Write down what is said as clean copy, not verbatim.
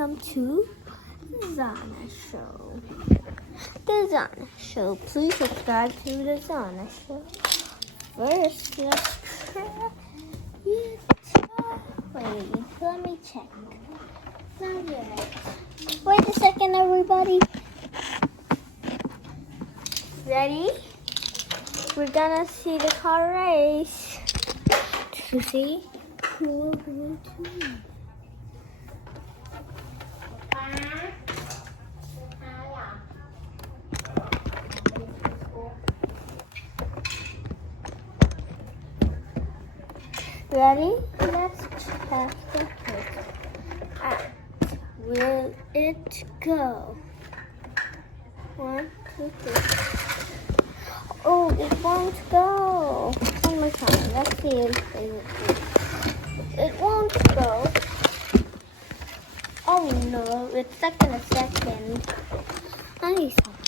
welcome to the Zana Show. The Zana Show. Please subscribe to the Zana Show. First, let's try it. Wait, let me check. Not yet. Wait a second, everybody. Ready? We're gonna see the car race. To see who will go to. Ready? Let's check the hook. Will it go? 1, 2, 3. Oh, it won't go. One more time. Let's see if it will go. It won't go. Oh no, it's stuck in a second. I need some.